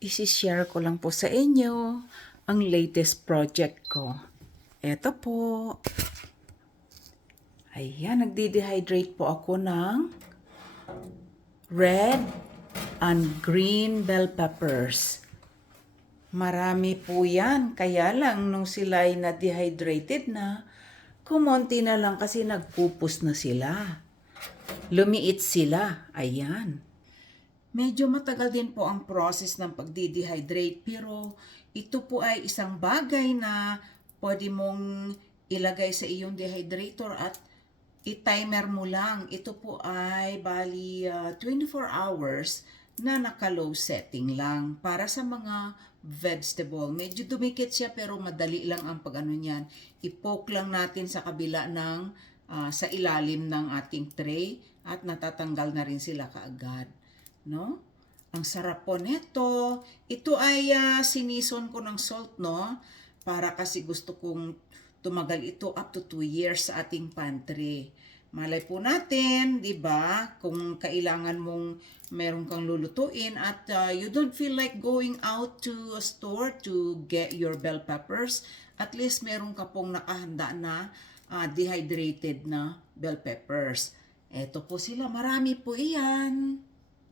Isi-share ko lang po sa inyo ang latest project ko. Eto po. Ayan, nagde-dehydrate po ako ng red and green bell peppers. Marami po yan. Kaya lang, nung sila ay na-dehydrated na, kumonti na lang kasi nagpupus na sila. Lumiit sila. Ayan. Medyo matagal din po ang process ng pagdi-dehydrate, pero ito po ay isang bagay na pwede mong ilagay sa iyong dehydrator at i-timer mo lang. Ito po ay bali 24 hours na naka-low setting lang para sa mga vegetable. Medyo dumikit siya pero madali lang ang pag-ano niyan. I-poke lang natin sa kabila ng sa ilalim ng ating tray at natatanggal na rin sila kaagad. No? Ang sarap po nito. Ito ay sinison ko ng salt, no? Para kasi gusto kong tumagal ito up to 2 years sa ating pantry. Malay po natin, di ba? Kung kailangan mong meron kang lulutuin at you don't feel like going out to a store to get your bell peppers, at least meron ka pong nakahanda na dehydrated na bell peppers. Eto po sila, marami po iyan.